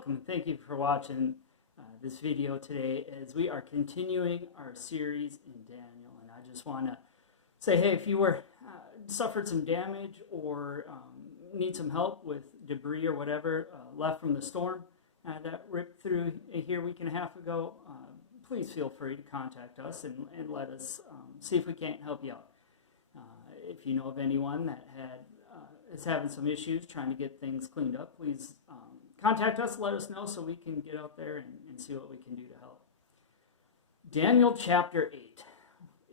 Welcome. Thank you for watching this video today as we are continuing our series in Daniel. And I just want to say, hey, if you were suffered some damage or need some help with debris or whatever left from the storm that ripped through here a week and a half ago, please feel free to contact us and let us see if we can't help you out. If you know of anyone that is having some issues trying to get things cleaned up, please contact us, let us know so we can get out there and see what we can do to help. Daniel chapter 8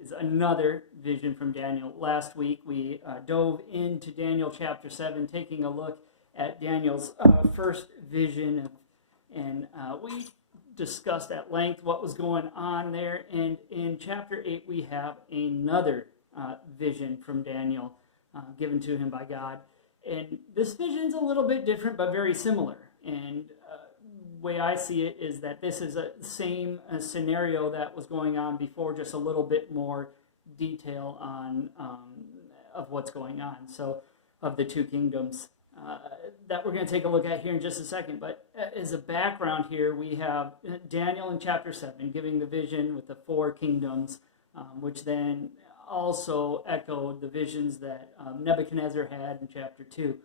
is another vision from Daniel. Last week we dove into Daniel chapter 7, taking a look at Daniel's first vision, and we discussed at length what was going on there. And in chapter 8 we have another vision from Daniel given to him by God. And this vision's a little bit different but very similar. And the way I see it is that this is the same scenario that was going on before, just a little bit more detail on of what's going on. So, of the two kingdoms that we're going to take a look at here in just a second. But as a background here, we have Daniel in chapter 7 giving the vision with the four kingdoms, which then also echoed the visions that Nebuchadnezzar had in chapter 2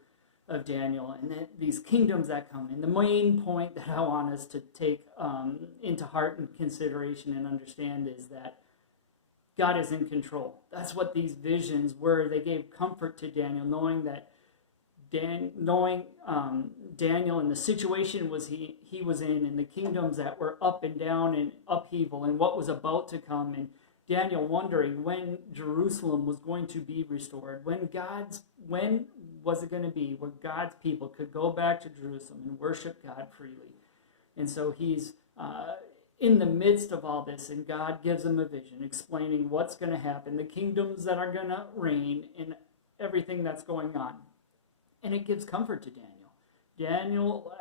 of Daniel, and then these kingdoms that come. And the main point that I want us to take into heart and consideration and understand is that God is in control. That's what these visions were. They gave comfort to Daniel, knowing that Daniel and the situation he was in, and the kingdoms that were up and down and upheaval, and what was about to come, and Daniel wondering when Jerusalem was going to be restored, when was it going to be where God's people could go back to Jerusalem and worship God freely. And so he's in the midst of all this, and God gives him a vision explaining what's going to happen, the kingdoms that are going to reign, and everything that's going on. And it gives comfort to Daniel. Daniel,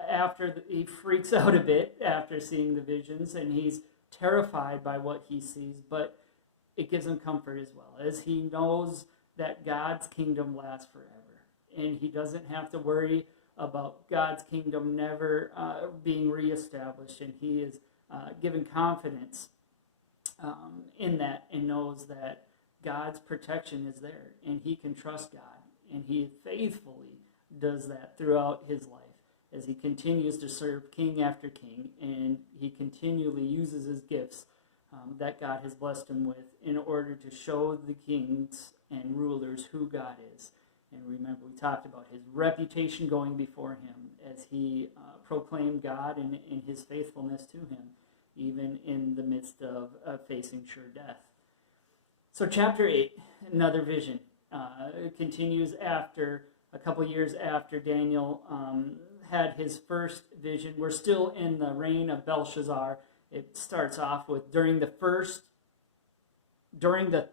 he freaks out a bit after seeing the visions, and he's terrified by what he sees, but it gives him comfort as well, as he knows that God's kingdom lasts forever. And he doesn't have to worry about God's kingdom never being reestablished. And he is given confidence in that, and knows that God's protection is there. And he can trust God. And he faithfully does that throughout his life as he continues to serve king after king. And he continually uses his gifts that God has blessed him with in order to show the kings and rulers who God is. And remember, we talked about his reputation going before him as he proclaimed God and his faithfulness to him, even in the midst of facing sure death. So chapter 8, another vision, continues after a couple years after Daniel had his first vision. We're still in the reign of Belshazzar. It starts off with during the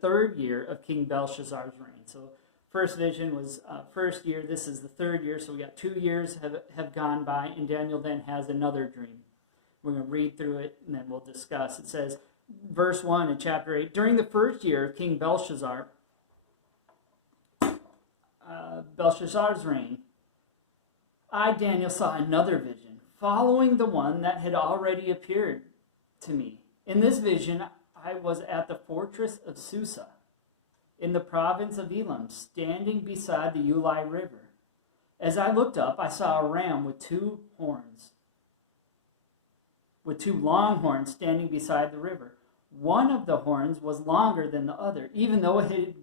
third year of King Belshazzar's reign. So first vision was first year. This is the third year. So we got 2 years have gone by, and Daniel then has another dream. We're going to read through it, and then we'll discuss. It says, verse 1 in chapter 8, during the first year of King Belshazzar's reign, I, Daniel, saw another vision, following the one that had already appeared to me. In this vision, I was at the fortress of Susa, in the province of Elam, standing beside the Ulai River. As I looked up, I saw a ram with two long horns standing beside the river. One of the horns was longer than the other, even though it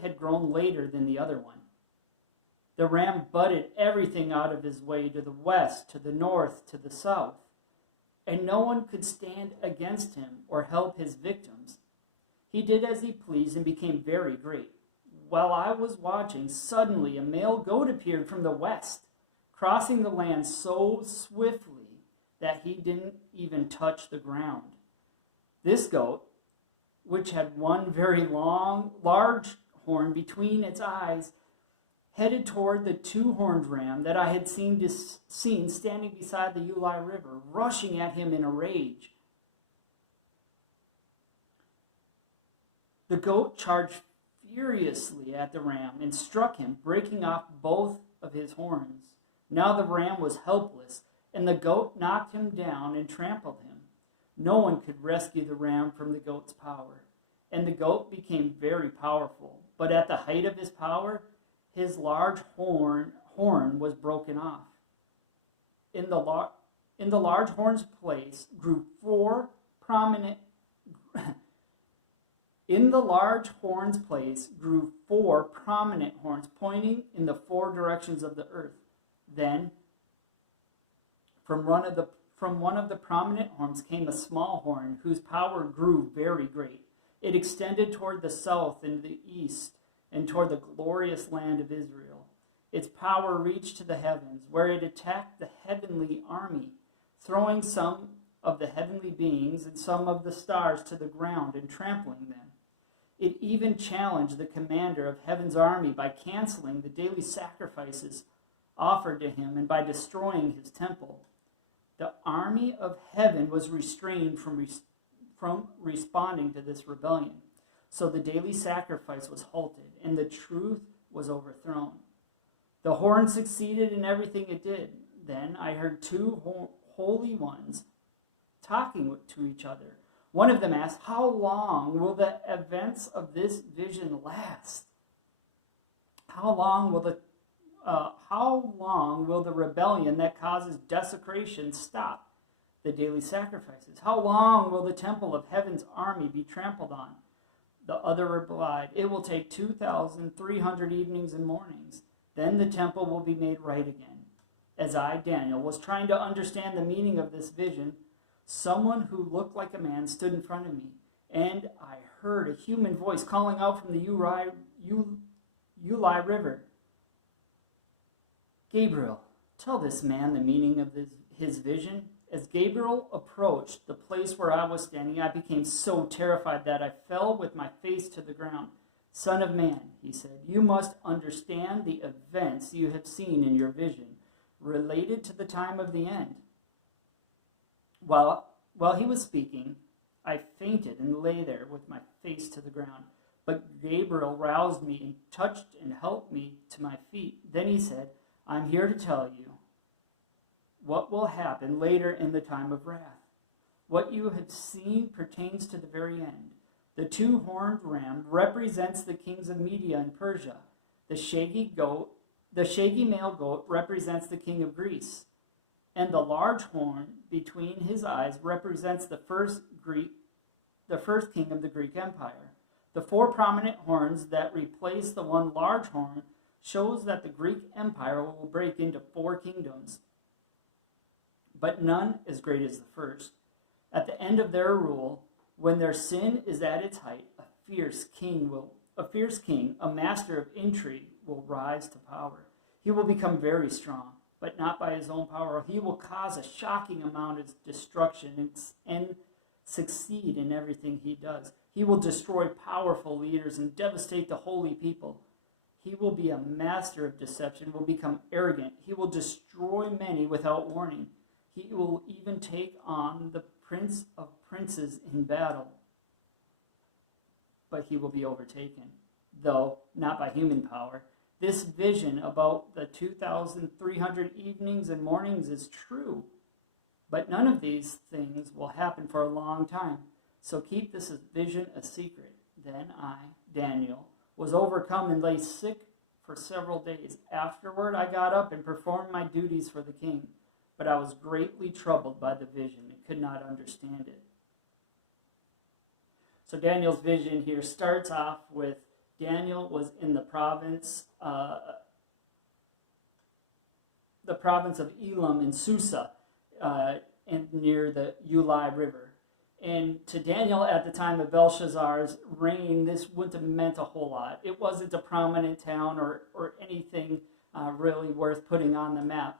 had grown later than the other one. The ram butted everything out of his way to the west, to the north, to the south, and no one could stand against him or help his victims. He did as he pleased and became very great. While I was watching, suddenly a male goat appeared from the west, crossing the land so swiftly that he didn't even touch the ground. This goat, which had one very large horn between its eyes, headed toward the two-horned ram that I had seen standing beside the Ulai River, rushing at him in a rage. The goat charged furiously at the ram and struck him, breaking off both of his horns. Now the ram was helpless and the goat knocked him down and trampled him. No one could rescue the ram from the goat's power, and the goat became very powerful. But at the height of his power, his large horn was broken off. In the large horn's place grew four prominent horns pointing in the four directions of the earth. Then from one of the prominent horns came a small horn whose power grew very great. It extended toward the south and the east and toward the glorious land of Israel. Its power reached to the heavens, where it attacked the heavenly army, throwing some of the heavenly beings and some of the stars to the ground and trampling them. It even challenged the commander of heaven's army by canceling the daily sacrifices offered to him and by destroying his temple. The army of heaven was restrained from responding to this rebellion. So the daily sacrifice was halted and the truth was overthrown. The horn succeeded in everything it did. Then I heard two holy ones talking to each other. One of them asked, "How long will the events of this vision last? How long will the rebellion that causes desecration stop the daily sacrifices? How long will the temple of heaven's army be trampled on?" The other replied, "It will take 2,300 evenings and mornings. Then the temple will be made right again." As I, Daniel, was trying to understand the meaning of this vision, someone who looked like a man stood in front of me, and I heard a human voice calling out from the Ulai River, "Gabriel, tell this man the meaning of his vision." As Gabriel approached the place where I was standing, I became so terrified that I fell with my face to the ground. "Son of man," he said, "you must understand the events you have seen in your vision related to the time of the end." While he was speaking, I fainted and lay there with my face to the ground. But Gabriel roused me and touched and helped me to my feet. Then he said, "I'm here to tell you what will happen later in the time of wrath. What you have seen pertains to the very end. The two-horned ram represents the kings of Media and Persia. The shaggy male goat represents the king of Greece. And the large horn between his eyes represents the first king of the Greek Empire. The four prominent horns that replace the one large horn shows that the Greek Empire will break into four kingdoms, but none as great as the first. At the end of their rule, when their sin is at its height, a fierce king, a master of intrigue, will rise to power. He will become very strong, but not by his own power. He will cause a shocking amount of destruction and succeed in everything he does. He will destroy powerful leaders and devastate the holy people. He will be a master of deception, will become arrogant. He will destroy many without warning. He will even take on the prince of princes in battle. But he will be overtaken, though not by human power. This vision about the 2,300 evenings and mornings is true, but none of these things will happen for a long time. So keep this vision a secret. Then I, Daniel, was overcome and lay sick for several days. Afterward, I got up and performed my duties for the king, but I was greatly troubled by the vision and could not understand it. So Daniel's vision here starts off with Daniel was in the province of Elam in Susa, and near the Ulai River. And to Daniel at the time of Belshazzar's reign, this wouldn't have meant a whole lot. It wasn't a prominent town or anything really worth putting on the map,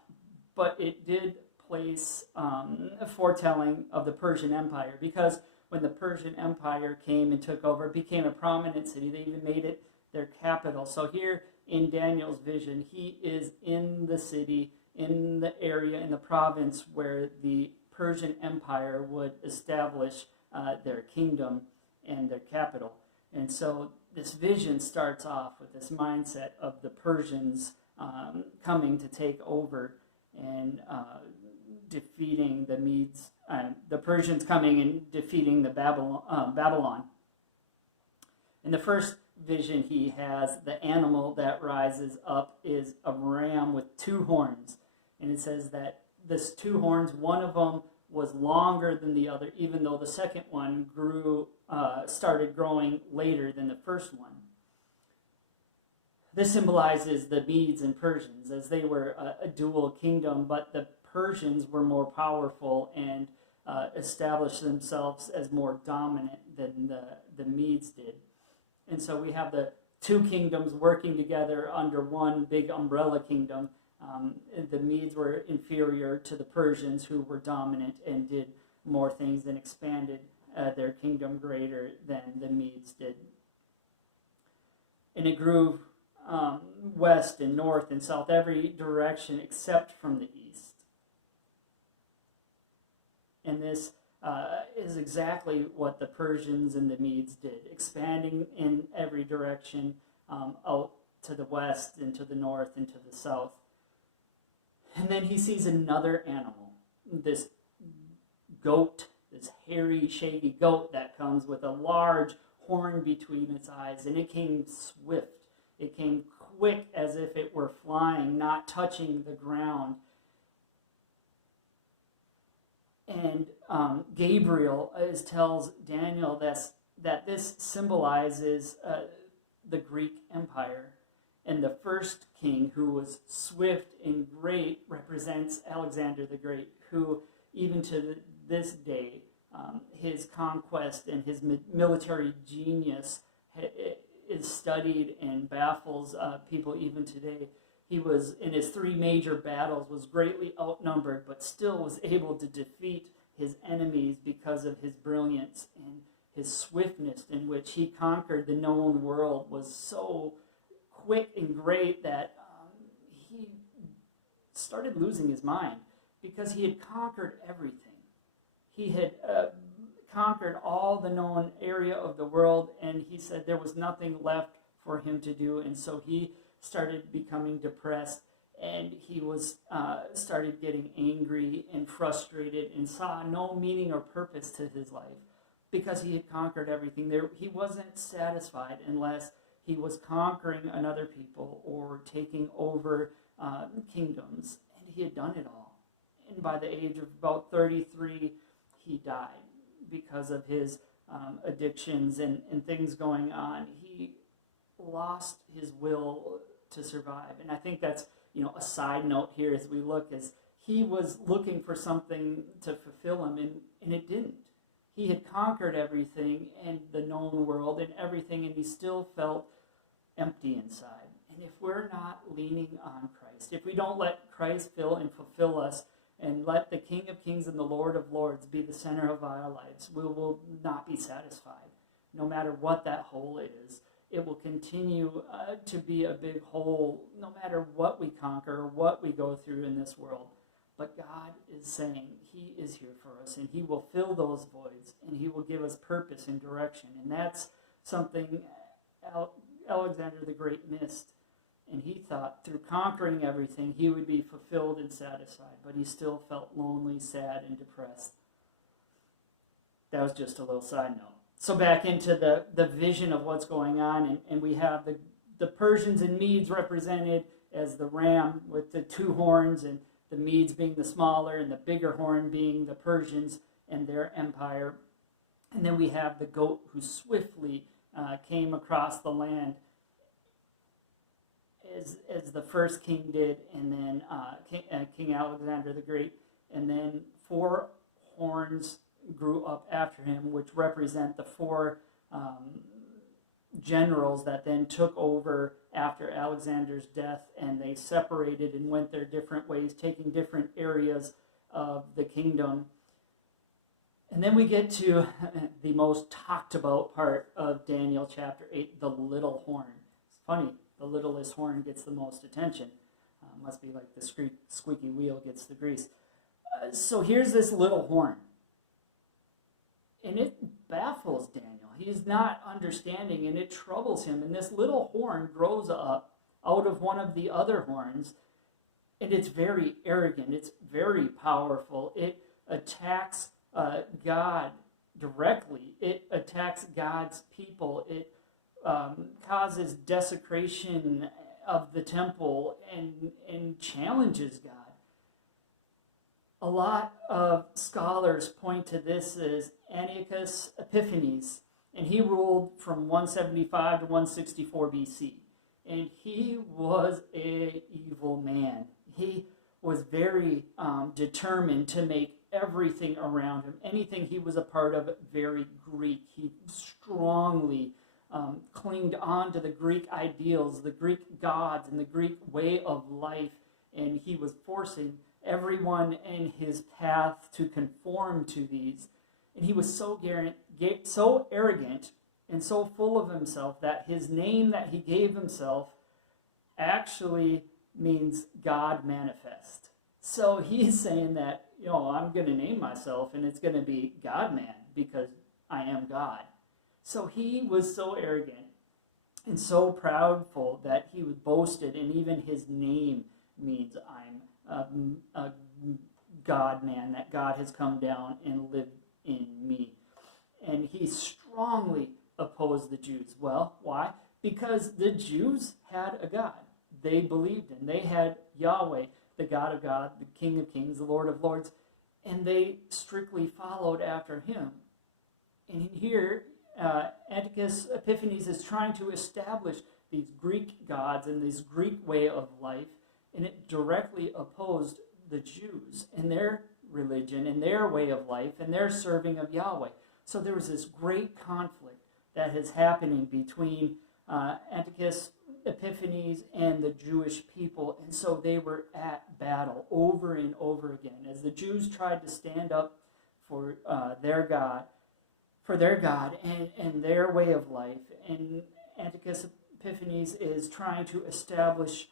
but it did place a foretelling of the Persian Empire, because when the Persian Empire came and took over, it became a prominent city. They even made it their capital. So here in Daniel's vision, he is in the city, in the area, in the province where the Persian Empire would establish their kingdom and their capital. And so this vision starts off with this mindset of the Persians coming to take over and defeating the Medes, the Persians coming and defeating the Babylon. In the first vision he has, the animal that rises up is a ram with two horns. And it says that this two horns, one of them was longer than the other, even though the second one started growing later than the first one. This symbolizes the Medes and Persians, as they were a dual kingdom, but the Persians were more powerful and established themselves as more dominant than the Medes did. And so we have the two kingdoms working together under one big umbrella kingdom. The Medes were inferior to the Persians, who were dominant and did more things and expanded their kingdom greater than the Medes did. And it grew west and north and south, every direction except from the east. And this is exactly what the Persians and the Medes did, expanding in every direction out to the west and to the north and to the south. And then he sees another animal, this goat, this hairy, shaggy goat that comes with a large horn between its eyes, and it came swift. It came quick as if it were flying, not touching the ground. And Gabriel tells Daniel that this symbolizes the Greek Empire. And the first king, who was swift and great, represents Alexander the Great, who even to this day, his conquest and his military genius is studied and baffles people even today. He was, in his 3 major battles, was greatly outnumbered, but still was able to defeat his enemies because of his brilliance and his swiftness, in which he conquered the known world, was so quick and great that he started losing his mind, because he had conquered everything. He had conquered all the known area of the world, and he said there was nothing left for him to do, and so he started becoming depressed, and he was started getting angry and frustrated and saw no meaning or purpose to his life, because he had conquered everything. He wasn't satisfied unless he was conquering another people or taking over kingdoms, and he had done it all. And by the age of about 33, he died because of his addictions and things going on. He lost his will to survive. And I think that's, a side note here as we look, as he was looking for something to fulfill him, and it didn't. He had conquered everything and the known world and everything, and he still felt empty inside. And if we're not leaning on Christ, if we don't let Christ fill and fulfill us, and let the King of Kings and the Lord of Lords be the center of our lives, we will not be satisfied. No matter what that hole is, it will continue to be a big hole, no matter what we conquer or what we go through in this world. But God is saying he is here for us, and he will fill those voids, and he will give us purpose and direction. And that's something Alexander the Great missed. And he thought through conquering everything, he would be fulfilled and satisfied. But he still felt lonely, sad, and depressed. That was just a little side note. So back into the vision of what's going on. And we have the Persians and Medes represented as the ram with the 2 horns, and the Medes being the smaller, and the bigger horn being the Persians and their empire. And then we have the goat who swiftly came across the land, as the first king did, and then King Alexander the Great. And then 4 horns grew up after him, which represent the 4 generals that then took over after Alexander's death, and they separated and went their different ways, taking different areas of the kingdom. And then we get to the most talked about part of Daniel chapter 8, the little horn. It's funny, the littlest horn gets the most attention. Must be like the squeaky wheel gets the grease. So here's this little horn. And it baffles Daniel. He's not understanding, and it troubles him. And this little horn grows up out of one of the other horns, And it's very arrogant. It's very powerful. It attacks God directly. It attacks God's people. It causes desecration of the temple and challenges God. A lot of scholars point to this as Antiochus Epiphanes, and he ruled from 175 to 164 BC. And he was an evil man. He was very determined to make everything around him, anything he was a part of, very Greek. He strongly clinged on to the Greek ideals, the Greek gods, and the Greek way of life, and he was forcing everyone in his path to conform to these. And he was so arrogant and so full of himself that his name that he gave himself actually means God manifest. So he's saying that, I'm going to name myself and it's going to be God man because I am God. So he was so arrogant and so proudful that he was boasted, and even his name means I'm a God man, that God has come down and lived in me. And he strongly opposed the Jews. Well, why? Because the Jews had a God they believed in. They had Yahweh, the God of God, the King of Kings, the Lord of Lords, and they strictly followed after him. And here, Antiochus Epiphanes is trying to establish these Greek gods and this Greek way of life, and it directly opposed the Jews and their religion and their way of life and their serving of Yahweh. So there was this great conflict that is happening between Antiochus Epiphanes and the Jewish people, and so they were at battle over and over again as the Jews tried to stand up for their God, and their way of life. And Antiochus Epiphanes is trying to establish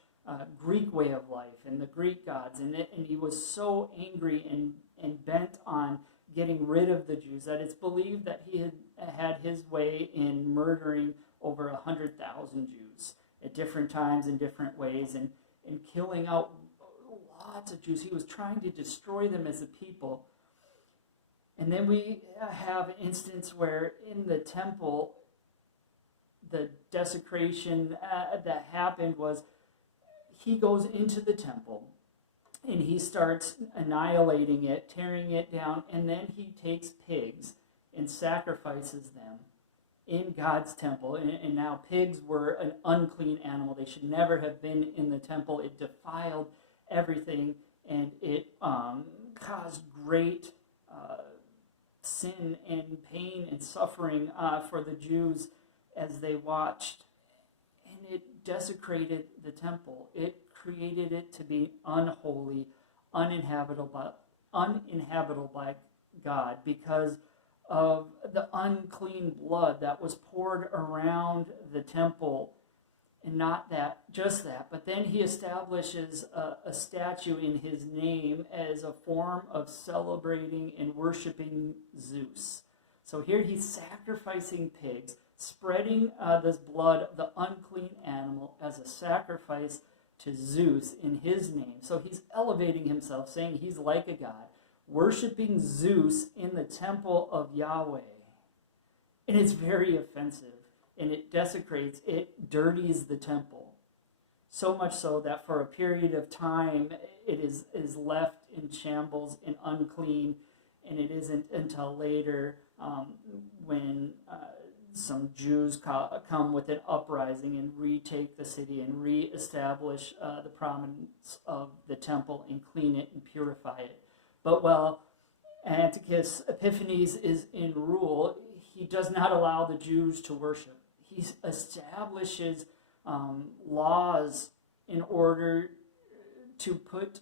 Greek way of life and the Greek gods, and he was so angry and bent on getting rid of the Jews that it's believed that he had his way in murdering over 100,000 Jews at different times in different ways, and killing out lots of Jews. He was trying to destroy them as a people. And then we have an instance where in the temple, the desecration that happened was he goes into the temple and he starts annihilating it, tearing it down, and then he takes pigs and sacrifices them in God's temple. And now pigs were an unclean animal. They should never have been in the temple. It defiled everything, and it caused great sin and pain and suffering for the Jews as they watched. And it desecrated the temple. It created it to be unholy, uninhabitable by God because of the unclean blood that was poured around the temple. And not just that, but then he establishes a statue in his name as a form of celebrating and worshiping Zeus. So here he's sacrificing pigs, spreading this blood of the unclean animal as a sacrifice to Zeus in his name. So he's elevating himself, saying he's like a god, worshiping Zeus in the temple of Yahweh. And it's very offensive. And it desecrates, it dirties the temple. So much so that for a period of time, it is left in shambles and unclean. And it isn't until later when some Jews come with an uprising and retake the city and reestablish the prominence of the temple and clean it and purify it. But while Antiochus Epiphanes is in rule, he does not allow the Jews to worship. He establishes laws in order to put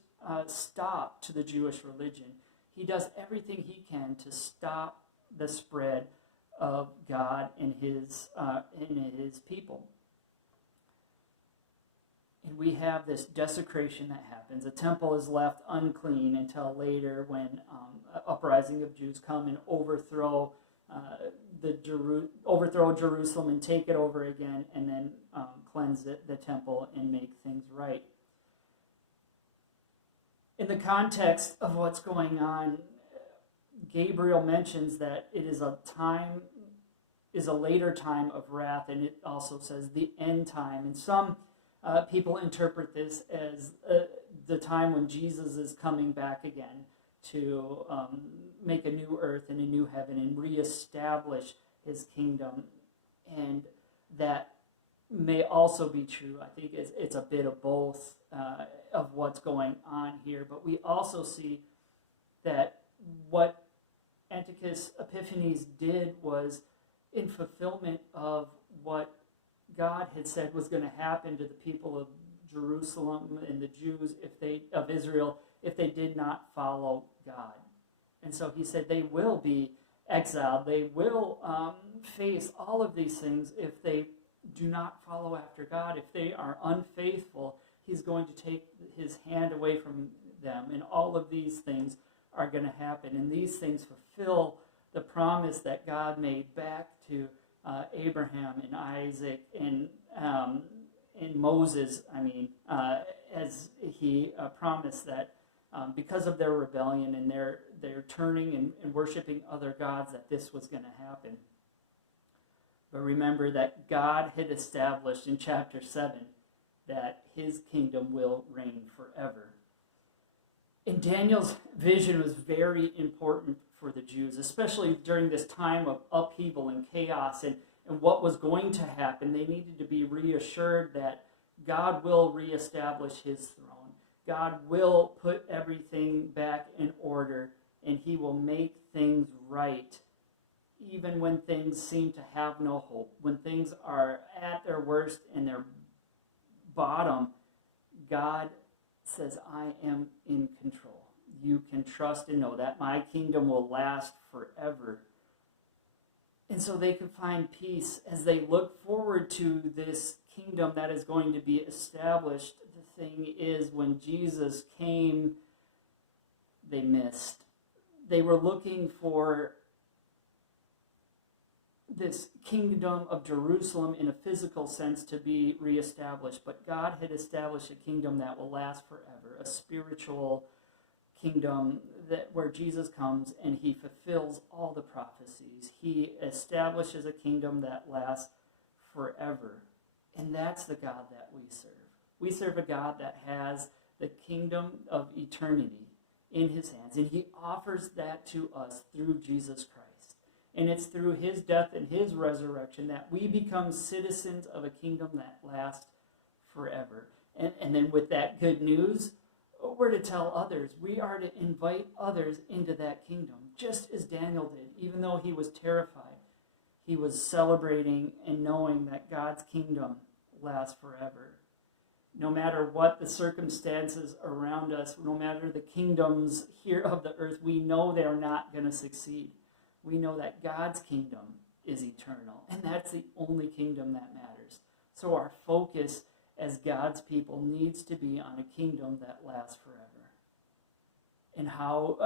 stop to the Jewish religion. He does everything he can to stop the spread of God in his people. And we have this desecration that happens. The temple is left unclean until later when an uprising of Jews come and overthrow Jerusalem and take it over again, and then cleanse the temple and make things right. In the context of what's going on, Gabriel mentions that it is a later time of wrath, and it also says the end time. And some people interpret this as the time when Jesus is coming back again to make a new earth and a new heaven and reestablish his kingdom. And that may also be true. I think it's a bit of both of what's going on here. But we also see that what Antiochus Epiphanes did was in fulfillment of what God had said was going to happen to the people of Jerusalem and the Jews of Israel if they did not follow God. And so he said they will be exiled. They will face all of these things if they do not follow after God. If they are unfaithful, he's going to take his hand away from them. And all of these things are going to happen. And these things fulfill the promise that God made back to Abraham and Isaac and Moses, as he promised that because of their rebellion and their turning and worshiping other gods, that this was going to happen. But remember that God had established in chapter 7 that his kingdom will reign forever. And Daniel's vision was very important for the Jews, especially during this time of upheaval and chaos and what was going to happen. They needed to be reassured that God will reestablish his throne. God will put everything back in order, and he will make things right, even when things seem to have no hope. When things are at their worst and their bottom, God says, I am in control. You can trust and know that my kingdom will last forever. And so they could find peace as they look forward to this kingdom that is going to be established. The thing is, when Jesus came, they missed. They were looking for this kingdom of Jerusalem in a physical sense to be reestablished, but God had established a kingdom that will last forever, a spiritual kingdom where Jesus comes and he fulfills all the prophecies. He establishes a kingdom that lasts forever. And that's the God that we serve. We serve a God that has the kingdom of eternity in his hands, and he offers that to us through Jesus Christ. And it's through his death and his resurrection that we become citizens of a kingdom that lasts forever. And then with that good news, we're to tell others. We are to invite others into that kingdom, just as Daniel did. Even though he was terrified, he was celebrating and knowing that God's kingdom lasts forever. No matter what the circumstances around us, no matter the kingdoms here of the earth, we know they are not going to succeed. We know that God's kingdom is eternal, and that's the only kingdom that matters. So our focus as God's people needs to be on a kingdom that lasts forever. And how